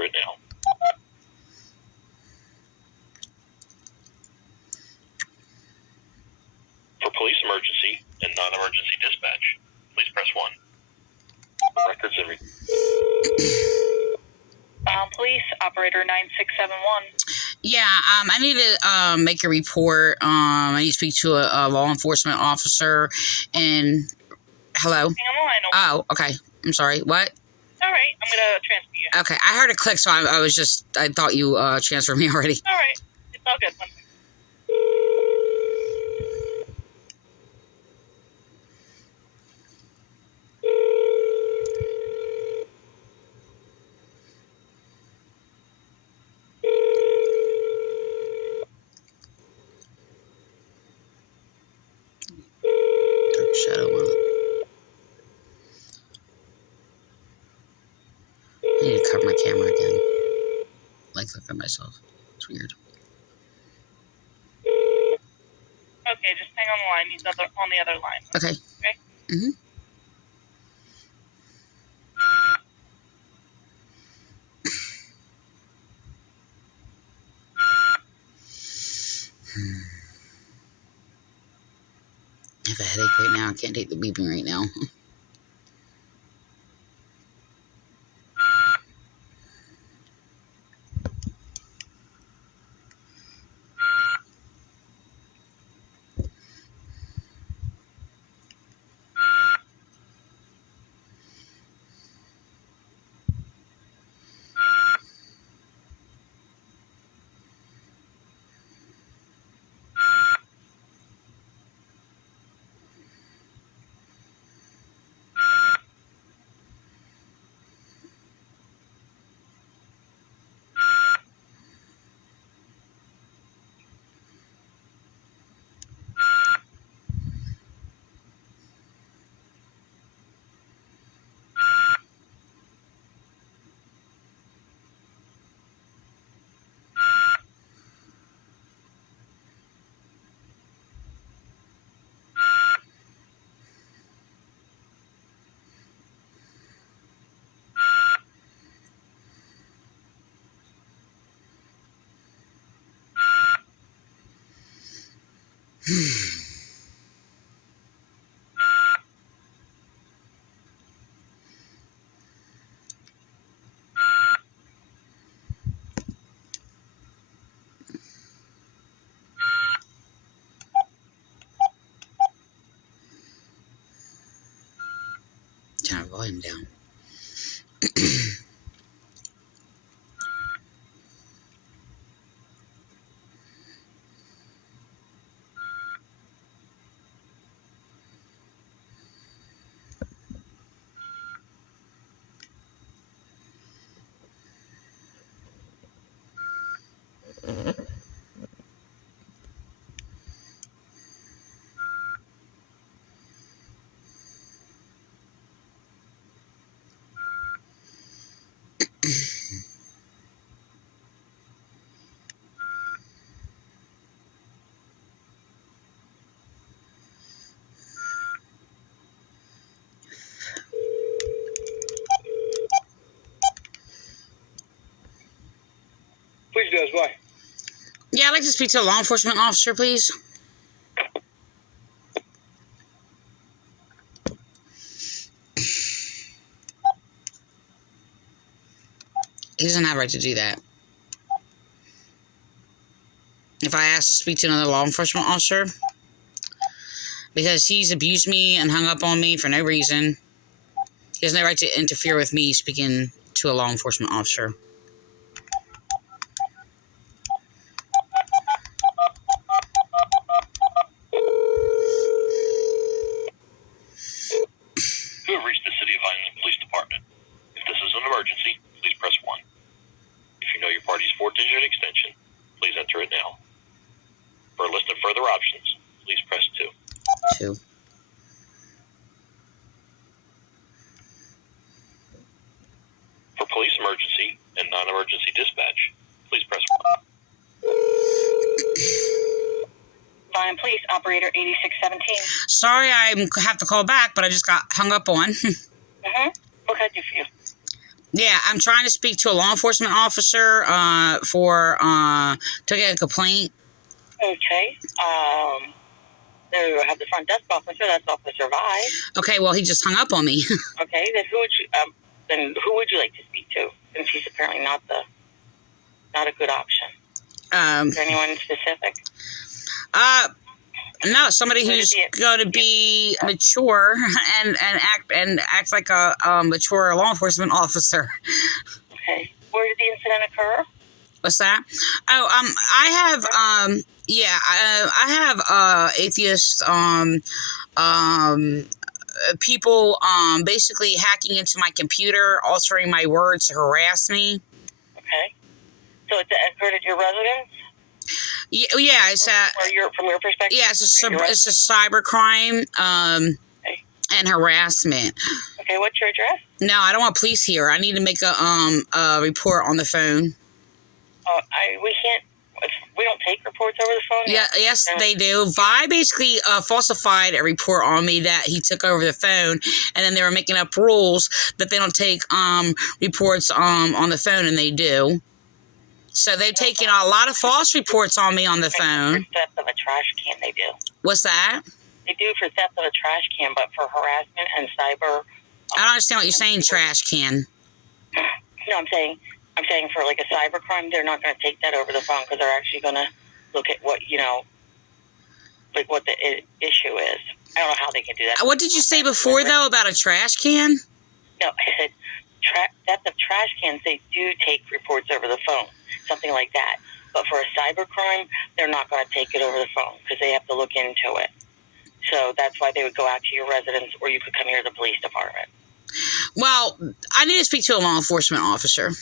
enter it now. For police emergency and non-emergency dispatch, please press 1. Records and Police, operator 9671. Yeah, I need to make a report. I need to speak to a law enforcement officer. And hello. Hang on the line. Oh, okay. I'm sorry. What? All right, I'm gonna transfer you. Okay, I heard a click, so I thought you transferred me already. All right, it's all good. 1 second. Dark shadow on it. I need to cover my camera again. Like, look at myself. It's weird. Okay, just hang on the line. He's on the other line. Okay. Okay. Mm-hmm. I have a headache right now. I can't take the beeping right now. Turn our volume down. Please, guys, why? Yeah, I'd like to speak to a law enforcement officer, please. He doesn't have a right to do that. If I ask to speak to another law enforcement officer, because he's abused me and hung up on me for no reason, he has no right to interfere with me speaking to a law enforcement officer. You have reached the City of Vineland Police Department. If this is an emergency, please press 1. If you know your party's 4-digit extension, please enter it now. For a list of further options, please press 2. 2. For police emergency and non-emergency dispatch, please press 1. Vineland Police, operator 8617. Sorry, I have to call back, but I just got hung up on. What can I do for you? Yeah, I'm trying to speak to a law enforcement officer to get a complaint. Okay. So have the front desk officer. That's Officer Vi. Okay, well, he just hung up on me. Okay. Then who would you like to speak to? Since he's apparently not a good option. Is there anyone specific? No, somebody who's going to be mature and act like a mature law enforcement officer. Okay. Where did the incident occur? What's that? Oh, I have atheist people basically hacking into my computer, altering my words to harass me. Okay. So it occurred at your residence? Yeah, it's from your perspective? Yeah, it's a cyber crime and harassment. Okay, what's your address? No, I don't want police here. I need to make a report on the phone. We don't take reports over the phone. Yeah, yes, they do. Vi basically falsified a report on me that he took over the phone, and then they were making up rules that they don't take reports on the phone, and they do. So they've taken a lot of false reports on me on the phone. For theft of a trash can, they do. What's that? They do for theft of a trash can, but for harassment and cyber. I don't understand what you're saying, trash can. No, I'm saying for like a cyber crime, they're not going to take that over the phone because they're actually going to look at what what the issue is. I don't know how they can do that. What did you say before though about a trash can? No, I said theft of trash cans. They do take reports over the phone, something like that. But for a cyber crime, they're not going to take it over the phone because they have to look into it. So that's why they would go out to your residence, or you could come here to the police department. Well, I need to speak to a law enforcement officer.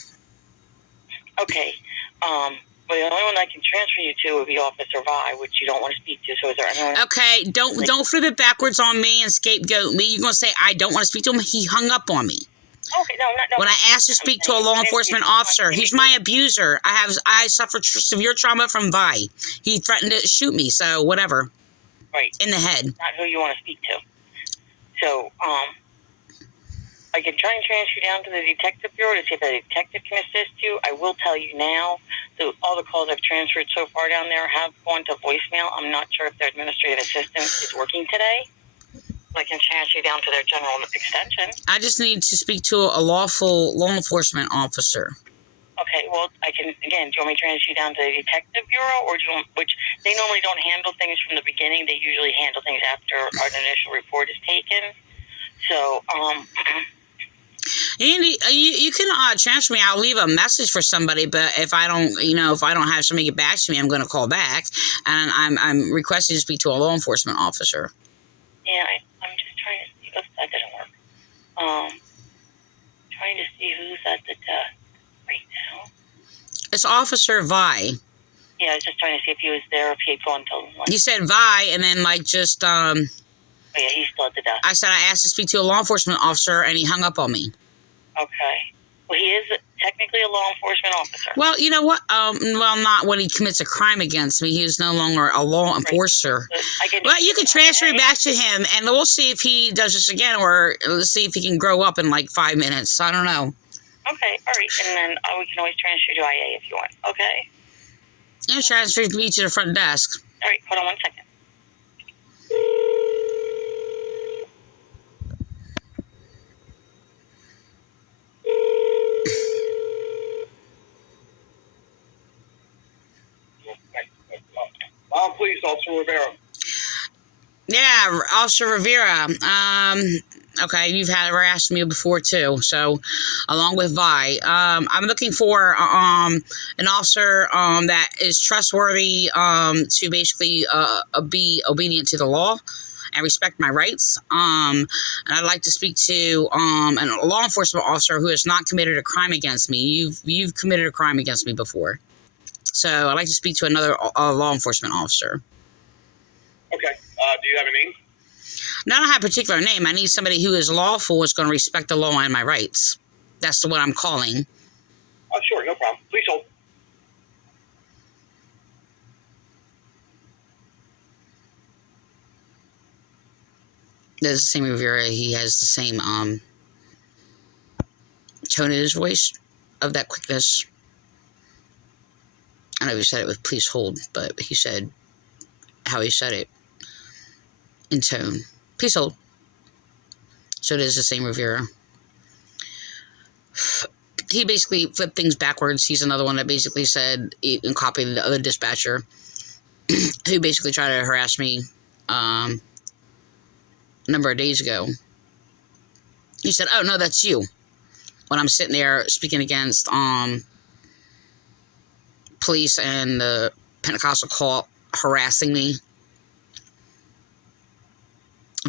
Okay. Well, the only one I can transfer you to would be Officer Vi, which you don't want to speak to. So is there anyone? Okay, don't flip it backwards on me and scapegoat me. You're gonna say I don't want to speak to him. He hung up on me. Okay, no. When I asked to speak to a law enforcement officer, he's my abuser. I suffered severe trauma from Vi. He threatened to shoot me. So whatever. Right. In the head. Not who you want to speak to. So I can try and transfer you down to the detective bureau to see if the detective can assist you. I will tell you now, all the calls I've transferred so far down there have gone to voicemail. I'm not sure if their administrative assistant is working today. I can transfer you down to their general extension. I just need to speak to a lawful law enforcement officer. Okay, well, I can, again, do you want me to transfer you down to the detective bureau, or do you want, which they normally don't handle things from the beginning. They usually handle things after an initial report is taken. So, Andy, you can transfer me. I'll leave a message for somebody, but if I don't have somebody get back to me, I'm going to call back, and I'm requesting to speak to a law enforcement officer. Yeah, I'm just trying to see. Oops, that didn't work. Trying to see who's at the desk right now. It's Officer Vi. Yeah, I was just trying to see if he was there, if he had gone to. You said Vi, and then just. Oh yeah, he's still at the desk. I said I asked to speak to a law enforcement officer, and he hung up on me. Okay. Well, he is technically a law enforcement officer. Well, you know what? Not when he commits a crime against me. He is no longer a law enforcer. Well, you can transfer me back to him, and we'll see if he does this again, or let's see if he can grow up in like 5 minutes. I don't know. Okay, all right. And then we can always transfer you to IA if you want. Okay? You transfer me to the front desk. All right, hold on 1 second. Please, Officer Rivera. Yeah, Officer Rivera. Okay, you've harassed me before too. So, along with Vi, I'm looking for an officer that is trustworthy to basically be obedient to the law and respect my rights. And I'd like to speak to a law enforcement officer who has not committed a crime against me. You've committed a crime against me before. So I'd like to speak to another law enforcement officer. Okay. Do you have a name? No, I don't have a particular name. I need somebody who is lawful, is going to respect the law and my rights. That's what I'm calling. Sure, no problem. Please hold. There's the same Rivera. He has the same tone of his voice, of that quickness. I know he said it with please hold, but he said how he said it in tone. Please hold. So it is the same Rivera. He basically flipped things backwards. He's another one that basically said, and copied the other dispatcher, who basically tried to harass me a number of days ago. He said, oh, no, that's you. When I'm sitting there speaking against police and the Pentecostal cult harassing me,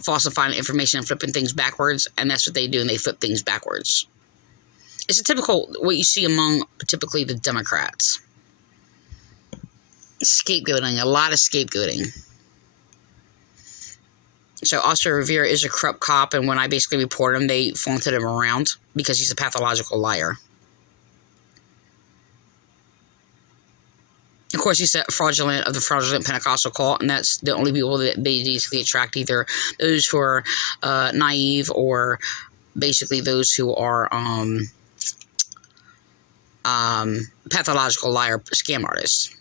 falsifying information and flipping things backwards, and that's what they do, and they flip things backwards. It's a typical, what you see among typically the Democrats. Scapegoating, a lot of scapegoating. So Officer Rivera is a corrupt cop, and when I basically report him, they flaunted him around because he's a pathological liar. Of course, he's fraudulent of the fraudulent Pentecostal cult, and that's the only people that they basically attract, either those who are naive or basically those who are pathological liar scam artists.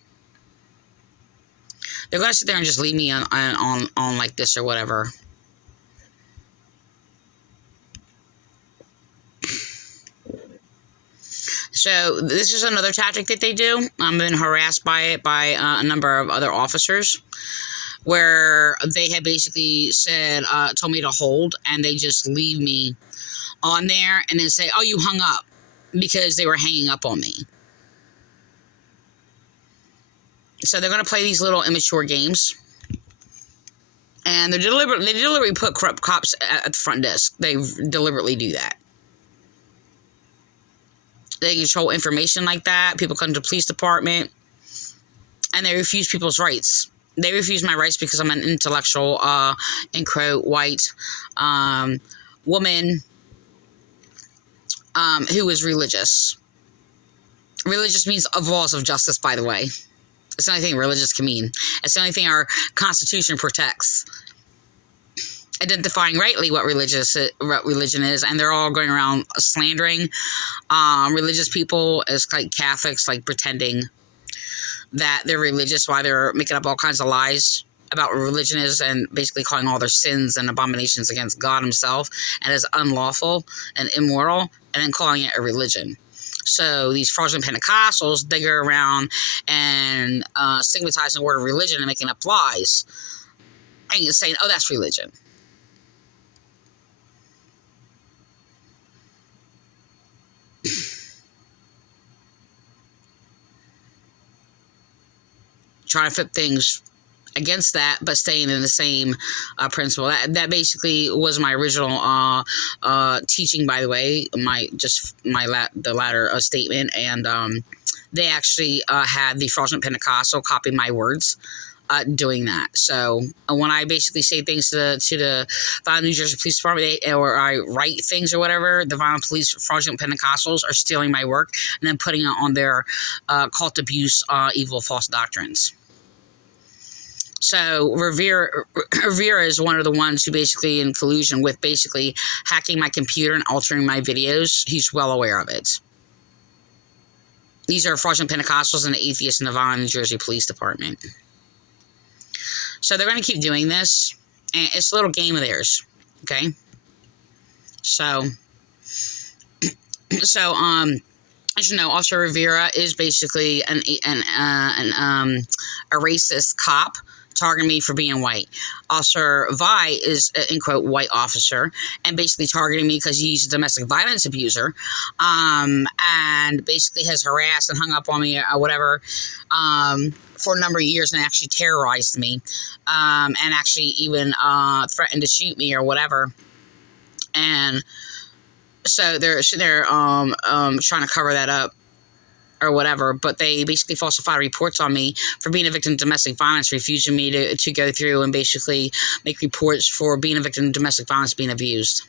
They're going to sit there and just leave me on like this or whatever. So this is another tactic that they do. I've been harassed by it by a number of other officers, where they had basically said, told me to hold, and they just leave me on there and then say, oh, you hung up, because they were hanging up on me. So they're going to play these little immature games, and they deliberately put corrupt cops at the front desk. They deliberately do that. They control information like that. People come to the police department, and they refuse people's rights. They refuse my rights because I'm an intellectual, in quote, white woman who is religious. Religious means of laws of justice, by the way. It's the only thing religious can mean. It's the only thing our Constitution protects. Identifying rightly what religion is, and they're all going around slandering religious people as like Catholics, like pretending that they're religious while they're making up all kinds of lies about what religion is, and basically calling all their sins and abominations against God himself and as unlawful and immoral, and then calling it a religion. So these fraudulent Pentecostals, they go around and stigmatizing the word of religion and making up lies and saying, oh, that's religion. Trying to flip things against that, but staying in the same principle. That basically was my original teaching, by the way. The latter statement, and they actually had the fraudulent Pentecostal copy my words, doing that. So when I basically say things to the Vineland, New Jersey Police Department, or I write things or whatever, the Vineland Police fraudulent Pentecostals are stealing my work and then putting it on their cult abuse, evil, false doctrines. So Rivera is one of the ones who basically, in collusion with basically hacking my computer and altering my videos, he's well aware of it. These are fraudulent Pentecostals and the atheists in the Vineland, New Jersey Police Department. So they're going to keep doing this, and it's a little game of theirs, okay? So as you know, Officer Rivera is basically a racist cop targeting me for being white. Officer Vi is an, in quote, white officer, and basically targeting me because he's a domestic violence abuser, and basically has harassed and hung up on me or whatever for a number of years, and actually terrorized me, and actually even threatened to shoot me or whatever. And so they're trying to cover that up or whatever, but they basically falsified reports on me for being a victim of domestic violence, refusing me to go through and basically make reports for being a victim of domestic violence, being abused.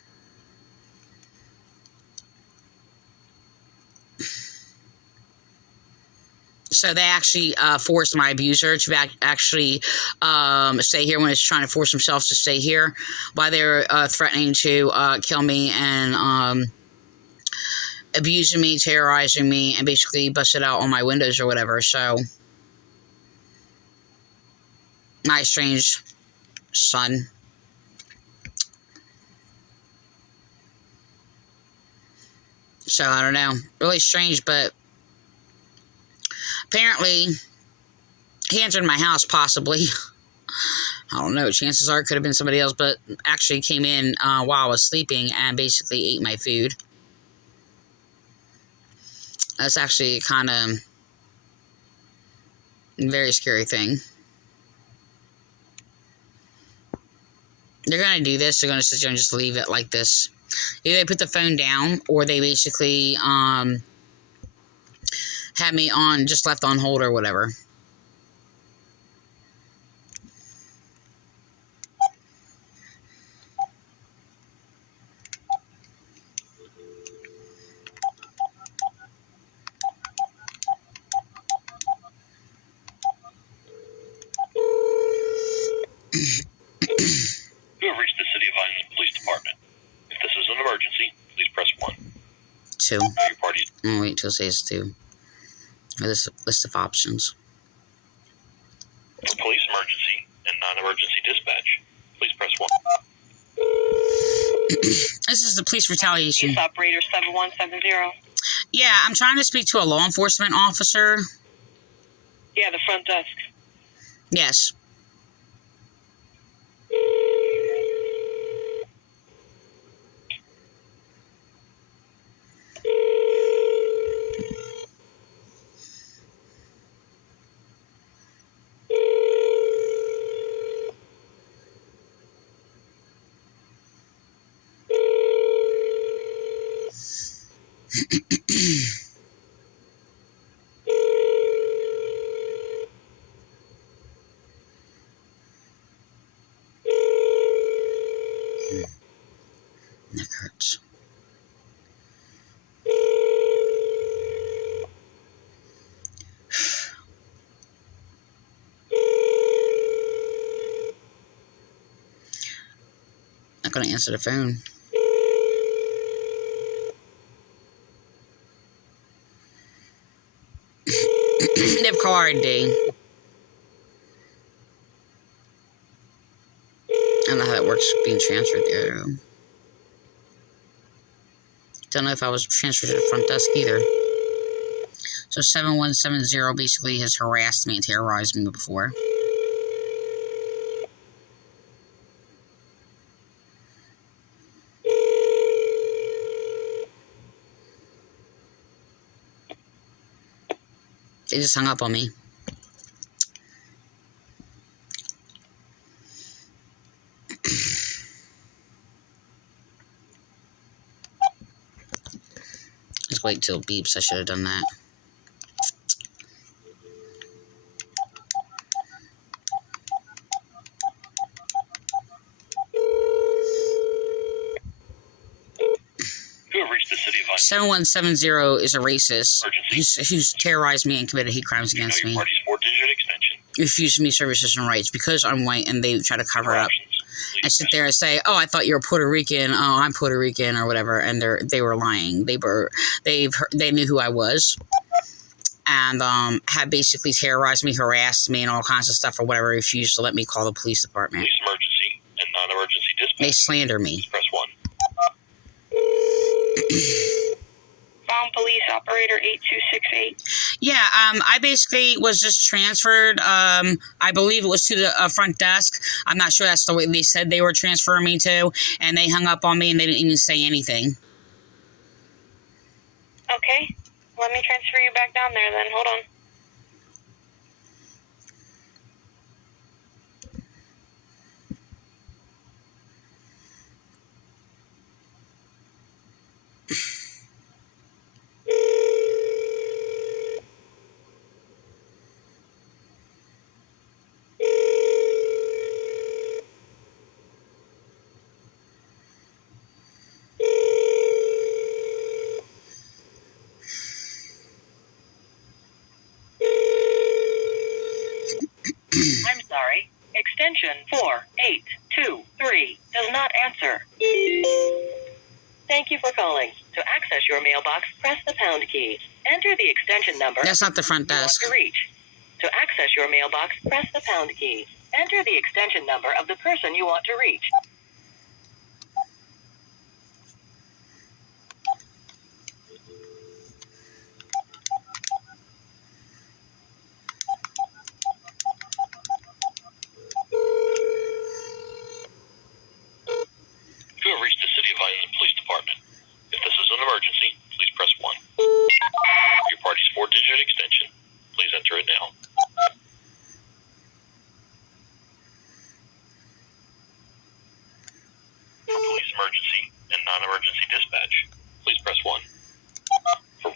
So they actually forced my abuser to actually stay here when he's trying to force himself to stay here, while they were threatening to kill me and abusing me, terrorizing me, and basically busted out on my windows or whatever. So, my estranged son. So, I don't know. Really strange, but apparently he entered my house, possibly. I don't know. Chances are it could have been somebody else, but actually came in while I was sleeping and basically ate my food. That's actually kind of a very scary thing. They're going to do this. They're going to sit there and just leave it like this. Either they put the phone down or they basically had me on, just left on hold or whatever. You have reached the City of Vineland Police Department. If this is an emergency, please press 1. 2. Know your parties. I'll wait till it says 2. This list of options. For police emergency and non-emergency dispatch, please press 1. This is the police retaliation. Police operator 7170. Yeah, I'm trying to speak to a law enforcement officer. Yeah, the front desk. Yes. Neck hurts. Not gonna answer the phone. They have caller ID. I don't know how that works being transferred there. Don't know if I was transferred to the front desk either. So 7170 basically has harassed me and terrorized me before. They just hung up on me. Just wait till it beeps. I should have done that. You have reached the City of Vineland. 7170 is a racist who's terrorized me and committed hate crimes You know against your me. party's 4-digit extension. Refused me services and rights because I'm white, and they try to cover it up. Options. I sit there and say, "Oh, I thought you were Puerto Rican. Oh, I'm Puerto Rican or whatever," and they were lying. They knew who I was, and had basically terrorized me, harassed me, and all kinds of stuff or whatever. Refused to let me call the police department. Police emergency and non-emergency dispatch. They slander me. Press 1. Found police operator 8268. Yeah, I basically was just transferred. I believe it was to the front desk. I'm not sure that's the way they said they were transferring me to, and they hung up on me and they didn't even say anything. Okay. Let me transfer you back down there then. Hold on. I'm sorry. Extension 4823 does not answer. Thank you for calling. To access your mailbox, press the pound key. Enter the extension number That's not the front you want desk. to reach. To access your mailbox, press the pound key. Enter the extension number of the person you want to reach. You have reached the City of Vineland Police Department. If this is an emergency, please press 1. Your party's 4-digit extension, please enter it now. For police emergency and non-emergency dispatch, please press 1. For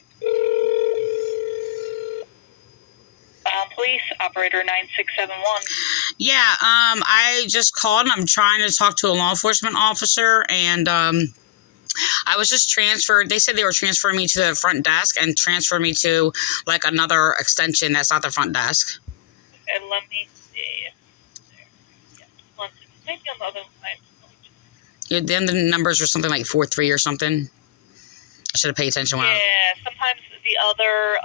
Police, operator 9671. Yeah, I just called and I'm trying to talk to a law enforcement officer, and I was just transferred. They said they were transferring me to the front desk and transferred me to like another extension that's not the front desk. And let me see. Yeah, one second. Maybe on the other line. Yeah, then the numbers were something like 4-3 or something. I should have paid attention when I was. Yeah, sometimes the other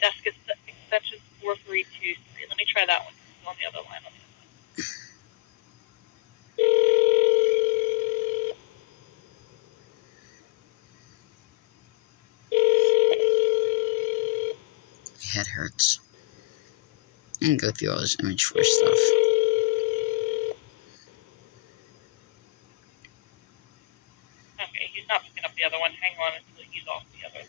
desk extension 4323. Let me try that one. It's on the other line. Head hurts. And go through all this image for stuff. Okay, he's not picking up the other one. Hang on until he's off the other.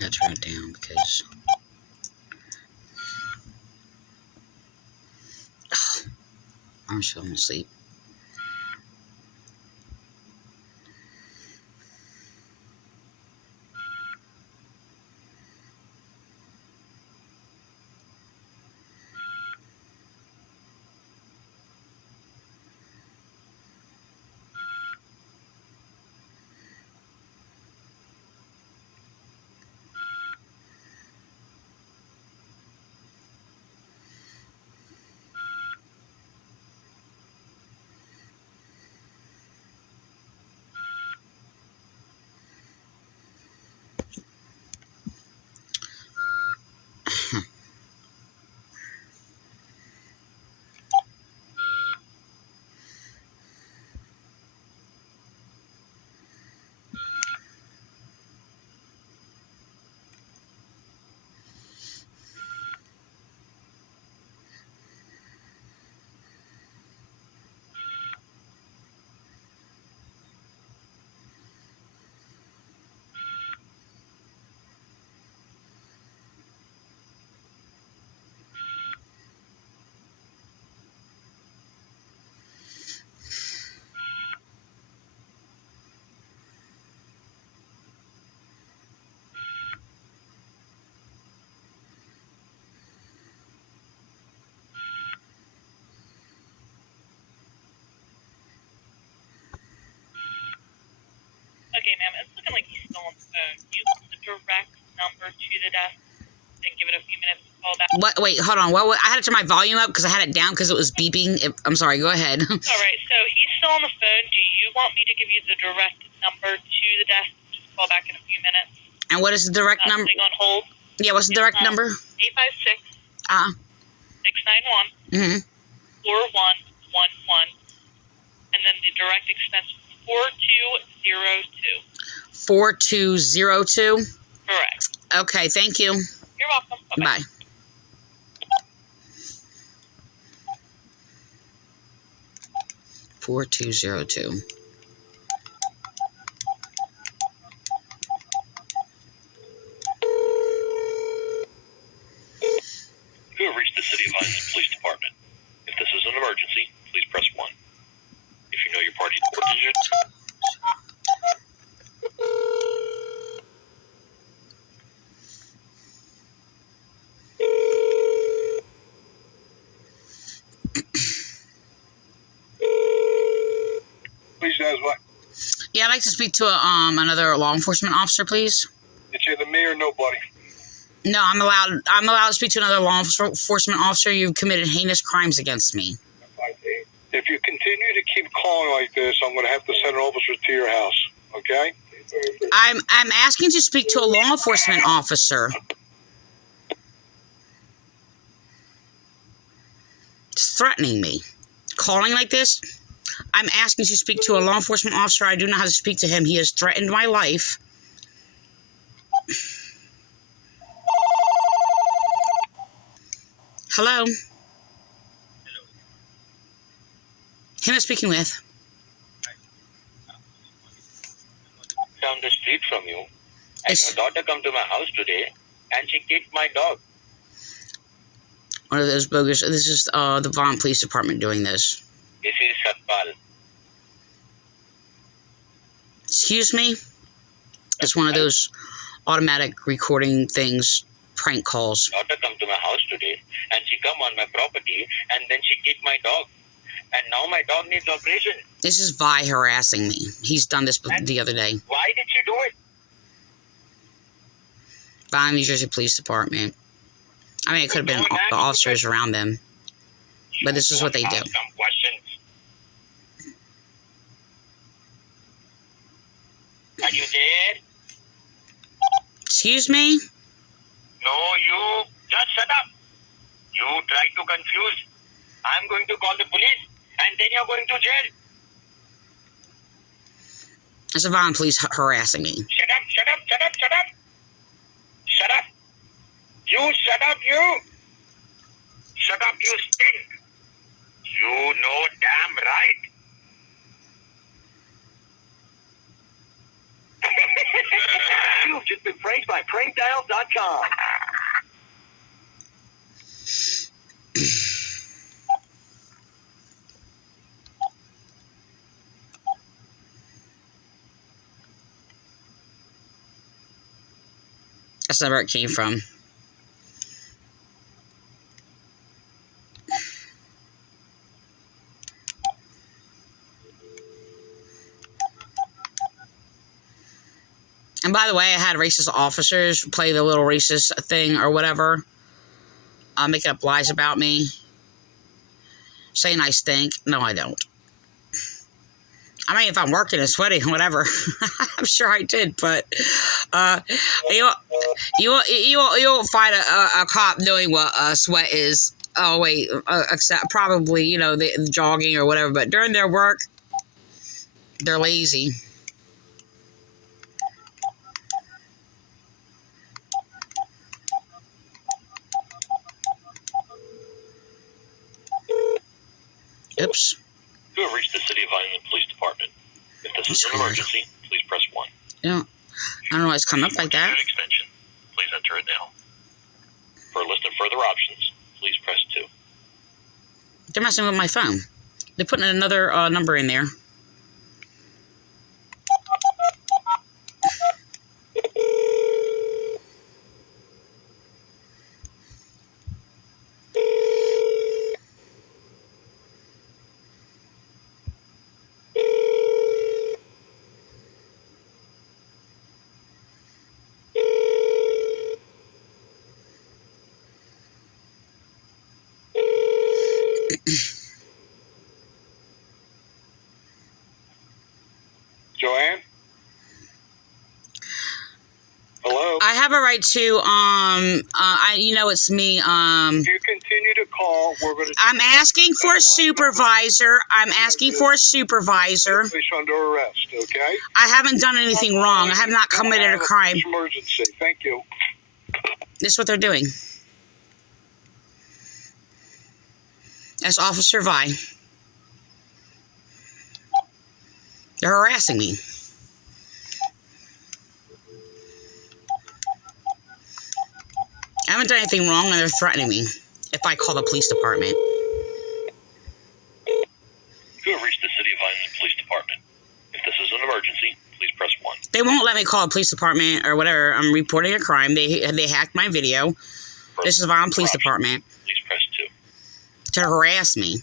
Gotta turn it down because I'm still asleep. Okay, ma'am, it's looking like he's still on the phone. Do you want the direct number to the desk and give it a few minutes to call back? What? Wait, hold on. What? I had to turn my volume up because I had it down because it was beeping. I'm sorry. Go ahead. All right, so he's still on the phone. Do you want me to give you the direct number to the desk? Just call back in a few minutes. And what is the direct number? Staying on hold. Yeah, what's the direct number? 856 691 4111, and then the direct extension 4202. 4202. Correct. Okay, thank you. You're welcome. Bye-bye. Bye. 4202. You have reached the City of Vineland Police Department. If this is an emergency, please press 1. If you know your party's 4-digit, I'd like to speak to another law enforcement officer, please. It's either me or nobody. No, I'm allowed to speak to another law enforcement officer. You've committed heinous crimes against me. If you continue to keep calling like this, I'm going to have to send an officer to your house, okay? I'm asking to speak to a law enforcement officer. It's threatening me. Calling like this? I'm asking to speak to a law enforcement officer. I do not have to speak to him. He has threatened my life. Hello? Who am I speaking with? Down the street from you, and your daughter come to my house today, and she kicked my dog. One of those bogus. This is the Vineland Police Department doing this. This is Satpal. Excuse me? It's one of those automatic recording things, prank calls. Daughter come to my house today, and she come on my property, and then she kicked my dog. And now my dog needs operation. This is Vi harassing me. He's done this the other day. Why did she do it? Vineland, New Jersey Police Department. I mean, it could have been the officers around them. But this is what they do. Some questions. Are you there? Excuse me? No, you just shut up. You try to confuse. I'm going to call the police, and then you're going to jail. It's a Vineland Police harassing me. Shut up, shut up, shut up, shut up. Shut up. You shut up, you. Shut up, you stink. You know damn right. You've just been pranked by prankdial.com. That's not where it came from. And by the way, I had racist officers play the little racist thing or whatever, making up lies about me, saying I stink. No, I don't. I mean, if I'm working and sweating, whatever, I'm sure I did. But you won't find a cop knowing what sweat is. Oh wait, except probably the jogging or whatever. But during their work, they're lazy. Oops. You have reached the City of Vineland Police Department. If this is an emergency, please press 1. I don't know why it's coming up like that. Extension, please enter it now. For a list of further options, please press 2. They're messing with my phone. They're putting another number in there. Joanne? Hello? I have a right to, it's me, If you continue to call, we're going to... I'm asking for a supervisor. I'm asking for a supervisor. Place under arrest, okay? I haven't done anything wrong. I have not committed a crime. Emergency. Thank you. This is what they're doing. That's Officer Vi. They're harassing me. I haven't done anything wrong, and they're threatening me if I call the police department. You have reached the City of Vineland Police Department. If this is an emergency, please press 1. They won't let me call the police department or whatever. I'm reporting a crime. They hacked my video. This is the Vineland Police Department. Please press 2. To harass me.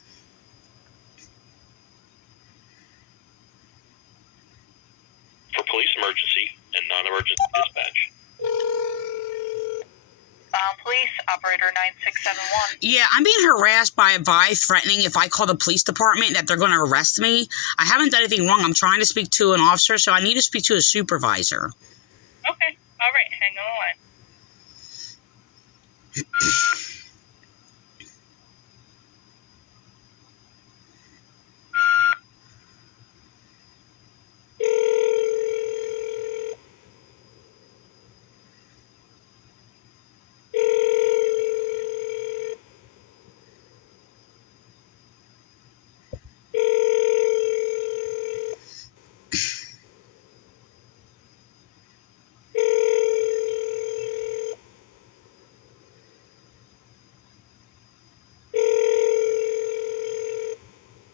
emergency dispatch. Police, operator 9671. Yeah, I'm being harassed by a Vi threatening if I call the police department that they're going to arrest me. I haven't done anything wrong. I'm trying to speak to an officer, so I need to speak to a supervisor. Okay, all right, hang on the line.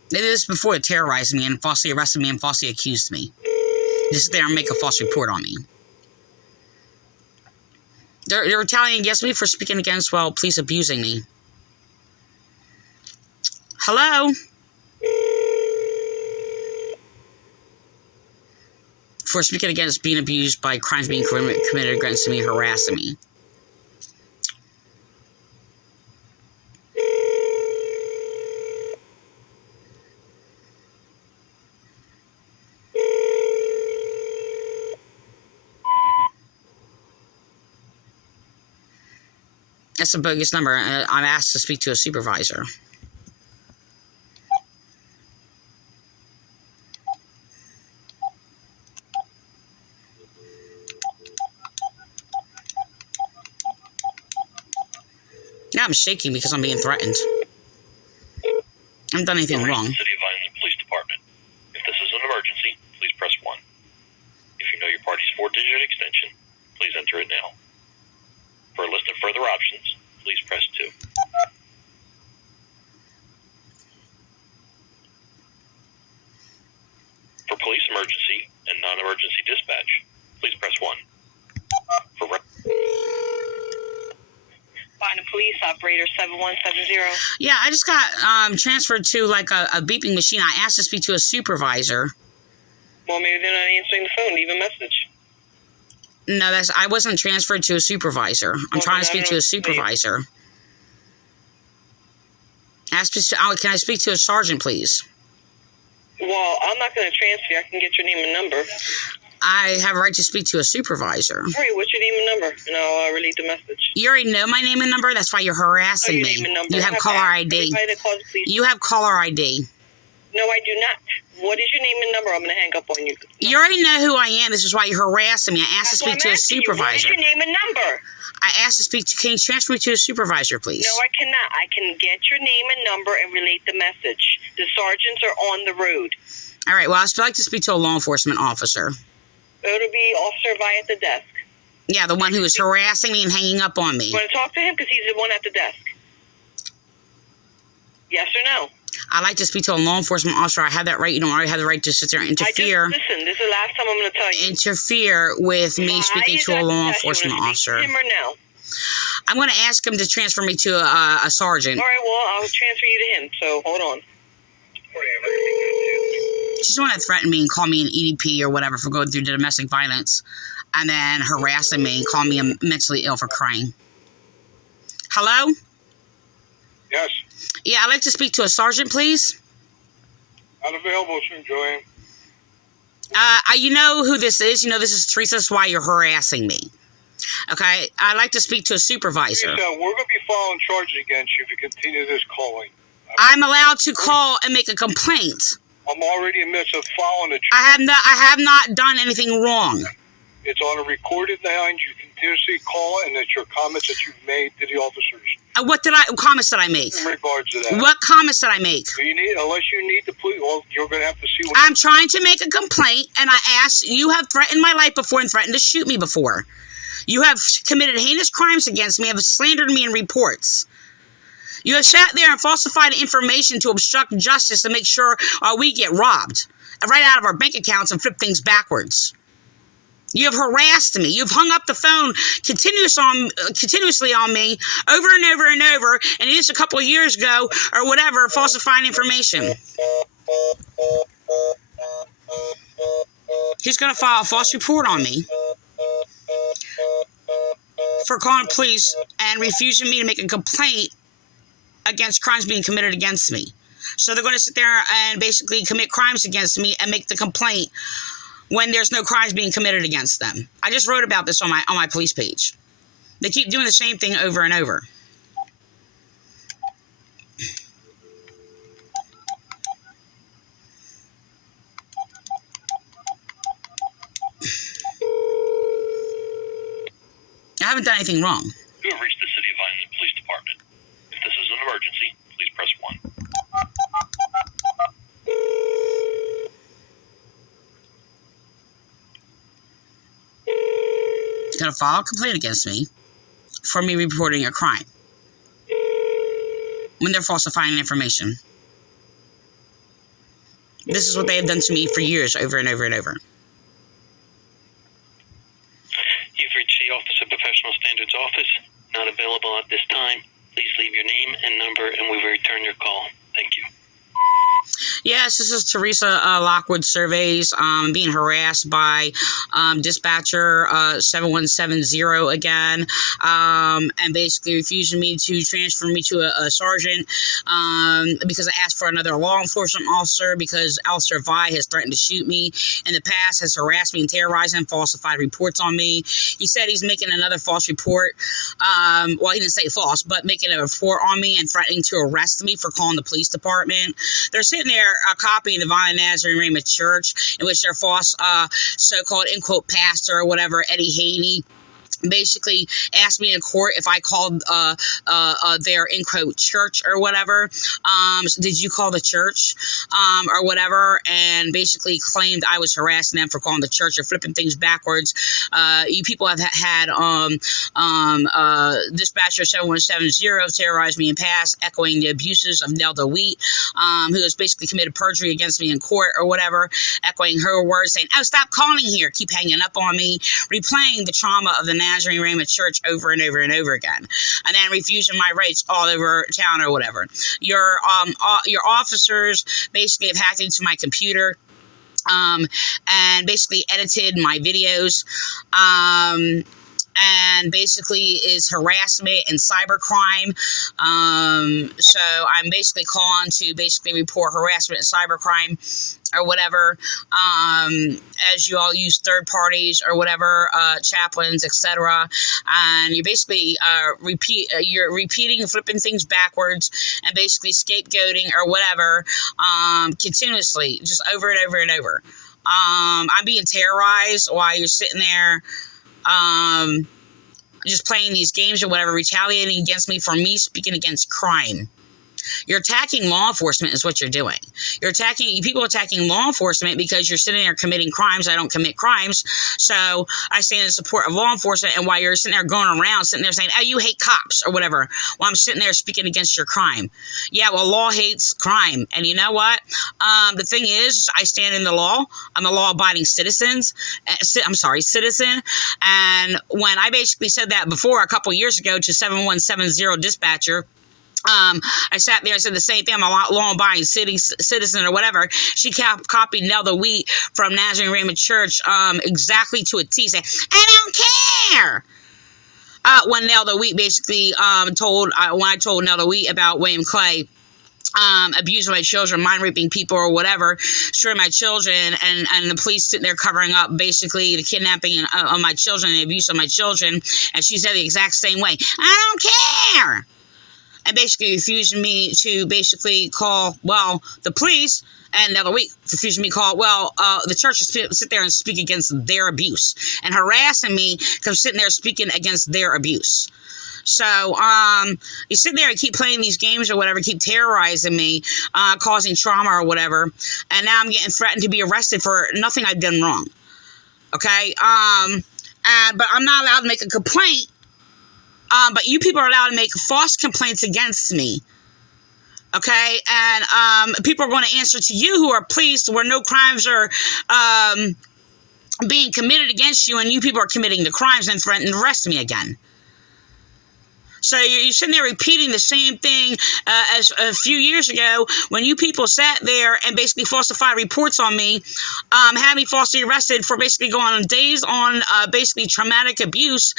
They did this before to terrorize me and falsely arrested me and falsely accused me. Just sit there and make a false report on me. They're retaliating against me for speaking against, well, police abusing me. Hello? For speaking against being abused by crimes being committed against me and harassing me. That's a bogus number. I'm asked to speak to a supervisor. Now I'm shaking because I'm being threatened. I haven't done anything wrong. City of Vineland Police Department. If this is an emergency, please press 1. If you know your party's 4-digit extension, please enter it now. For a list of further options, please press 2. For police emergency and non-emergency dispatch, please press 1. For Vineland Police, operator 7170. Yeah, I just got transferred to like a beeping machine. I asked to speak to a supervisor. Well, maybe they're not answering the phone. Leave a message. No, I wasn't transferred to a supervisor. I'm trying to speak to a supervisor. Can I speak to a sergeant, please? Well, I'm not going to transfer you. I can get your name and number. I have a right to speak to a supervisor. All right, what's your name and number? And I'll relay the message. You already know my name and number? That's why you're harassing your me. name and number. You have caller ID. Everybody that calls, please. You have caller ID. No, I do not. What is your name and number? I'm going to hang up on you. No. You already know who I am. This is why you're harassing me. I asked to speak to a supervisor. What is your name and number? I asked to speak to... Can you transfer me to a supervisor, please? No, I cannot. I can get your name and number and relate the message. The sergeants are on the road. All right. Well, I'd like to speak to a law enforcement officer. It'll be Officer Vi at the desk. Yeah, the one who was harassing me and hanging up on me. You want to talk to him? Because he's the one at the desk. Yes or no? I'd like to speak to a law enforcement officer. I have that right. You don't already have the right to sit there and interfere. Listen, this is the last time I'm going to tell you. Interfere with me speaking to a law enforcement officer. Him or no? I'm going to ask him to transfer me to a sergeant. All right, well, I'll transfer you to him, so hold on. She's the one that threatened me and called me an EDP or whatever for going through domestic violence, and then harassing me and calling me mentally ill for crying. Hello? Yes. Yeah, I'd like to speak to a sergeant, please. Not available soon, Joanne. You know who this is. You know this is Teresa. That's why you're harassing me. Okay? I'd like to speak to a supervisor. Teresa, we're going to be filing charges against you if you continue this calling. I'm allowed to call and make a complaint. I'm already in the midst of filing a I have not done anything wrong. It's on a recorded line. You continuously call, and it's your comments that you've made to the officers. What comments did I make? In regards to that. What comments did I make? Unless you need the police, well, you're going to have to see what... I'm trying to make a complaint, and I asked, you have threatened my life before and threatened to shoot me before. You have committed heinous crimes against me, have slandered me in reports. You have sat there and falsified information to obstruct justice to make sure we get robbed right out of our bank accounts and flip things backwards. You have harassed me. You've hung up the phone continuously on me over and over and over, and just a couple of years ago or whatever, falsifying information. He's going to file a false report on me. for calling police and refusing me to make a complaint against crimes being committed against me. So they're going to sit there and basically commit crimes against me and make the complaint when there's no crimes being committed against them. I just wrote about this on my police page. They keep doing the same thing over and over. I haven't done anything wrong. You have reached the City of Vineland Police Department. If this is an emergency, please press 1. Going to file a complaint against me for me reporting a crime when they're falsifying information. This is what they have done to me for years, over and over and over. You've reached the Office of Professional Standards office. Not available at this time. Please leave your name and number and we will return your call. Thank you. Yes, this is Teresa Lockwood Surveys. Being harassed by dispatcher 7170 again, and basically refusing me to transfer me to a sergeant because I asked for another law enforcement officer because Officer Vi has threatened to shoot me in the past, has harassed me and terrorized and falsified reports on me. He said he's making another false report. Well, he didn't say false, but making a report on me and threatening to arrest me for calling the police department. They're sitting there copying the Vineland NJ Church, in which their false so-called, in quote, pastor or whatever, Eddie Haney, basically asked me in court if I called their, in quote, church or whatever. Did you call the church or whatever? And basically claimed I was harassing them for calling the church or flipping things backwards. You people have had dispatcher 7170 terrorize me in past, echoing the abuses of Nelda Wheat, who has basically committed perjury against me in court or whatever, echoing her words, saying, "Oh, stop calling here," keep hanging up on me, replaying the trauma of the Nazarene Church over and over and over again, and then refusing my rights all over town or whatever. Your officers basically have hacked into my computer and basically edited my videos and basically is harassment and cybercrime. So I'm basically calling to basically report harassment and cybercrime or whatever, as you all use third parties or whatever, chaplains, etc. And you're basically you're repeating and flipping things backwards and basically scapegoating or whatever, continuously, just over and over and over. I'm being terrorized while you're sitting there just playing these games or whatever, retaliating against me for me speaking against crime. You're attacking law enforcement is what you're doing. People attacking law enforcement because you're sitting there committing crimes. I don't commit crimes. So I stand in support of law enforcement. And while you're sitting there going around, sitting there saying, "Oh, you hate cops," or whatever, while I'm sitting there speaking against your crime. Yeah, well, law hates crime. And you know what? The thing is, I stand in the law. I'm a law-abiding citizen. And when I basically said that before a couple years ago to 7170 dispatcher, I sat there and said the same thing. I'm a law-abiding citizen or whatever. She copied Nelda Wheat from Nazarene Church exactly to a T, saying, "I don't care." When Nelda Wheat basically when I told Nelda Wheat about William Clay abusing my children, mind raping people or whatever, destroying my children, and the police sitting there covering up basically the kidnapping of my children, the abuse of my children, and she said the exact same way, "I don't care." And basically refusing me to basically call, well, the police, and the other week refusing me to call, well, the church to sit there and speak against their abuse, and harassing me because I'm sitting there speaking against their abuse. So, you sit there and keep playing these games or whatever, keep terrorizing me, causing trauma or whatever, and now I'm getting threatened to be arrested for nothing I've done wrong. Okay? But I'm not allowed to make a complaint. But you people are allowed to make false complaints against me. Okay? And people are going to answer to you who are pleased where no crimes are being committed against you, and you people are committing the crimes and threatening to arrest me again. So you're sitting there repeating the same thing as a few years ago when you people sat there and basically falsified reports on me, had me falsely arrested for basically going on days on basically traumatic abuse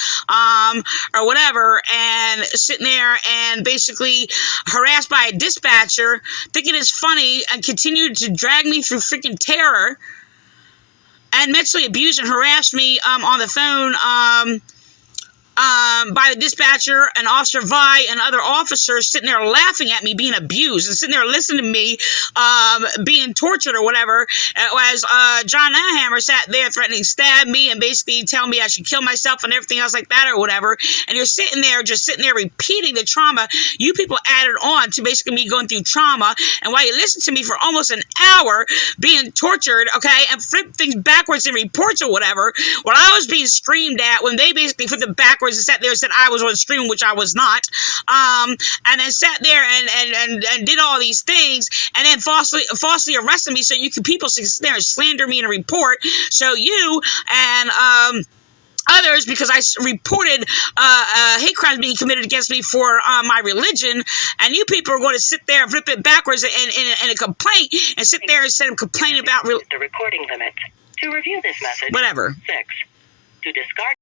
or whatever, and sitting there and basically harassed by a dispatcher, thinking it's funny, and continued to drag me through freaking terror and mentally abused and harassed me on the phone by the dispatcher and Officer Vi and other officers, sitting there laughing at me being abused and sitting there listening to me being tortured or whatever, as John Nahammer sat there threatening to stab me and basically telling me I should kill myself and everything else like that or whatever. And you're sitting there repeating the trauma you people added on to basically me going through trauma. And while you listen to me for almost an hour being tortured, okay, and flip things backwards in reports or whatever, while I was being screamed at when they basically flipped it backwards and sat there and said I was on stream, which I was not, and then sat there and did all these things, and then falsely arrested me so you can people sit there and slander me in a report. So you and others, because I reported hate crimes being committed against me for my religion, and you people are going to sit there and flip it backwards in a complaint and sit there instead of complaining about the recording limit. To review this message, whatever. 6. To discard